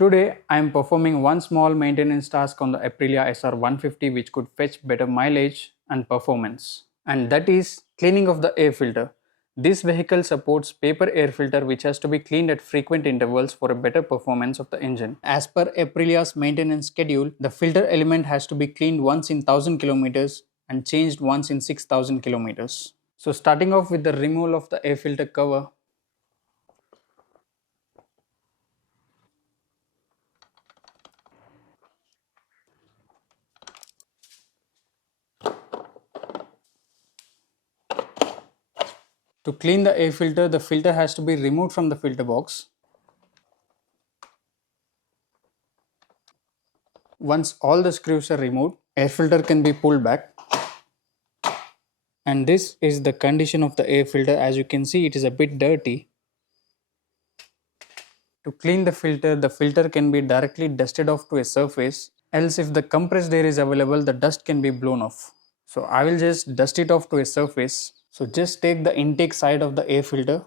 Today, I am performing one small maintenance task on the Aprilia SR 150 which could fetch better mileage and performance. And that is cleaning of the air filter. This vehicle supports paper air filter which has to be cleaned at frequent intervals for a better performance of the engine. As per Aprilia's maintenance schedule, the filter element has to be cleaned once in 1000 kilometers and changed once in 6000 kilometers. So starting off with the removal of the air filter cover, to clean the filter has to be removed from the filter box. Once all the screws are removed, air filter can be pulled back. And this is the condition of the air filter. As you can see, it is a bit dirty. To clean the filter can be directly dusted off to a surface. Else if the compressed air is available, the dust can be blown off. So I will just dust it off to a surface. So just take the intake side of the air filter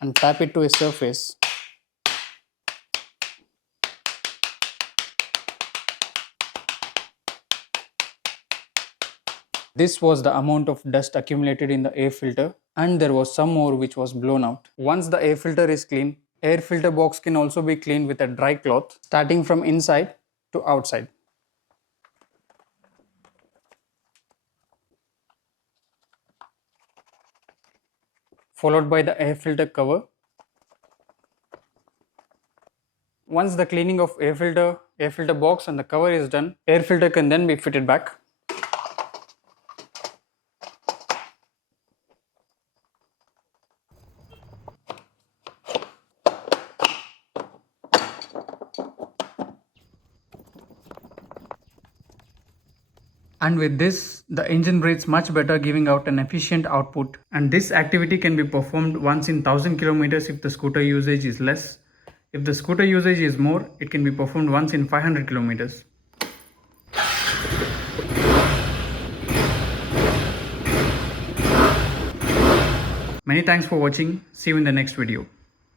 and tap it to a surface. This was the amount of dust accumulated in the air filter, and there was some more which was blown out. Once the air filter is clean, air filter box can also be cleaned with a dry cloth starting from inside to outside. Followed by the air filter cover. Once the cleaning of air filter box and the cover is done, air filter can then be fitted back. And with this, the engine breathes much better, giving out an efficient output. And this activity can be performed once in 1000 kilometers if the scooter usage is less. If the scooter usage is more, it can be performed once in 500 kilometers. Many thanks for watching. See you in the next video.